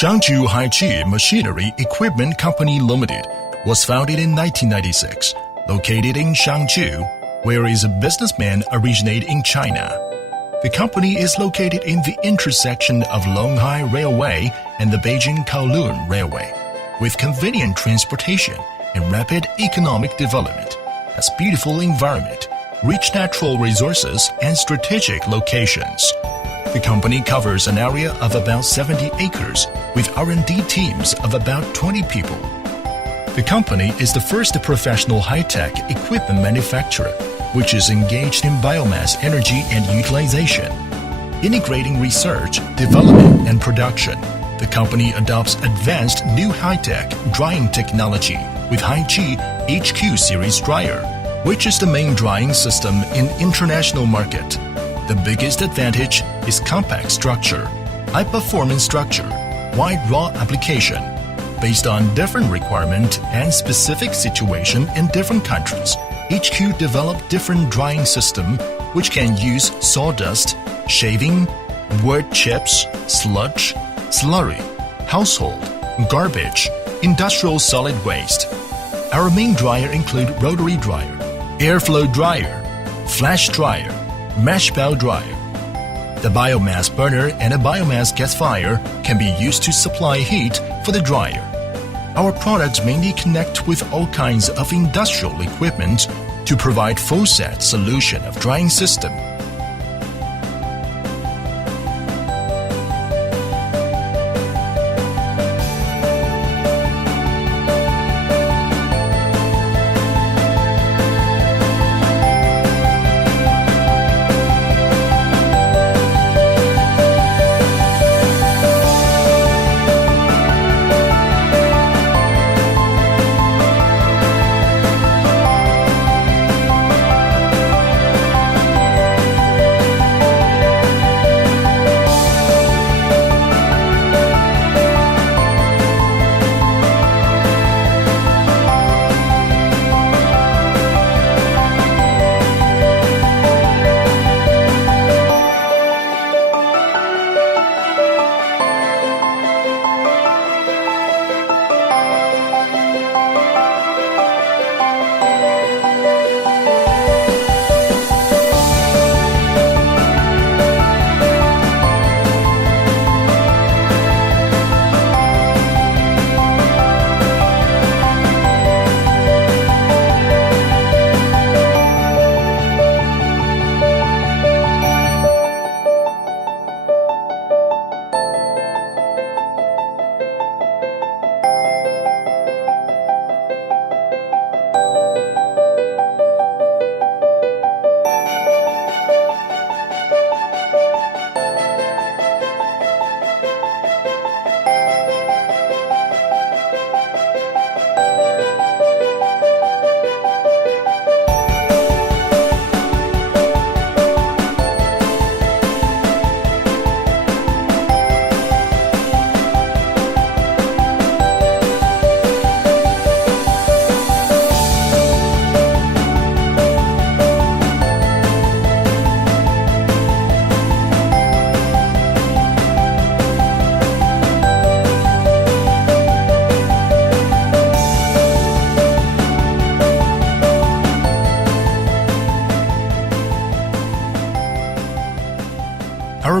Jessehaiqi Machinery Equipment Company Limited was founded in 1996, located in Shangju, where is a businessman originated in China. The company is located in the intersection of Longhai Railway and the Beijing Kowloon Railway, with convenient transportation and rapid economic development, has beautiful environment, rich natural resources, and strategic locations. The company covers an area of about 70 acres with R&D teams of about 20 people. The company is the first professional high-tech equipment manufacturer which is engaged in biomass energy and utilization. Integrating research, development, and production, the company adopts advanced new high-tech drying technology with Haiqi HQ series dryer, which is the main drying system in international market. The biggest advantage is compact structure, high-performance structure, wide raw application. Based on different requirement and specific situation in different countries, HQ developed different drying system which can use sawdust, shaving, wood chips, sludge, slurry, household, garbage, industrial solid waste. Our main dryer include rotary dryer, airflow dryer, flash dryer, mesh bow dryer. The biomass burner and a biomass gasifier can be used to supply heat for the dryer. Our products mainly connect with all kinds of industrial equipment to provide full-set solution of drying system.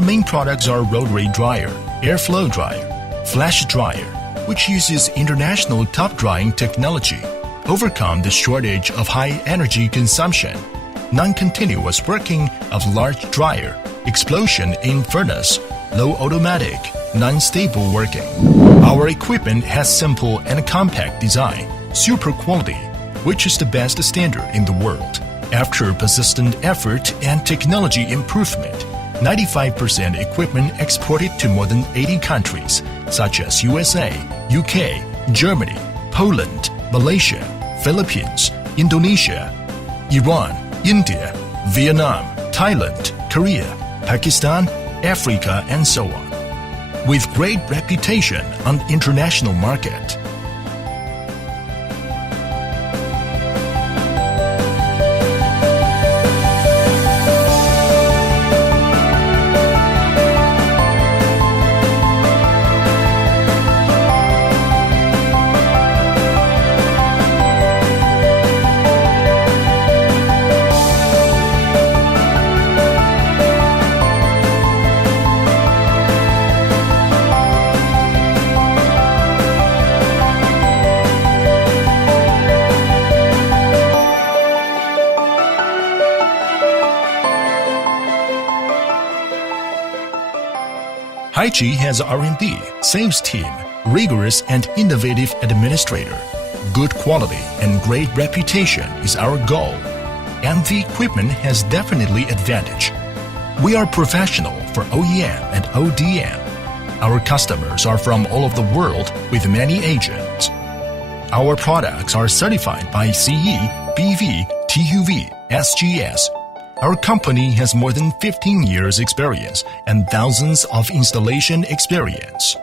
Our main products are rotary dryer, airflow dryer, flash dryer, which uses international top drying technology, overcome the shortage of high energy consumption, non-continuous working of large dryer, explosion in furnace, low automatic, non-stable working. Our equipment has simple and compact design, super quality, which is the best standard in the world. After persistent effort and technology improvement, 95% equipment exported to more than 80 countries, such as USA, UK, Germany, Poland, Malaysia, Philippines, Indonesia, Iran, India, Vietnam, Thailand, Korea, Pakistan, Africa, and so on, with great reputation on the international market. Jessehaiqi has R&D, sales team, rigorous and innovative administrator. Good quality and great reputation is our goal. And the equipment has definitely advantage. We are professional for OEM and ODM. Our customers are from all over the world with many agents. Our products are certified by CE, BV, TUV, SGS. Our company has more than 15 years experience and thousands of installation experience.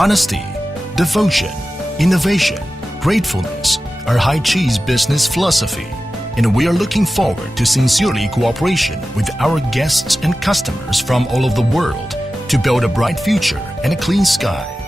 Honesty, devotion, innovation, gratefulness are Haiqi's business philosophy, and we are looking forward to sincerely cooperation with our guests and customers from all over the world to build a bright future and a clean sky.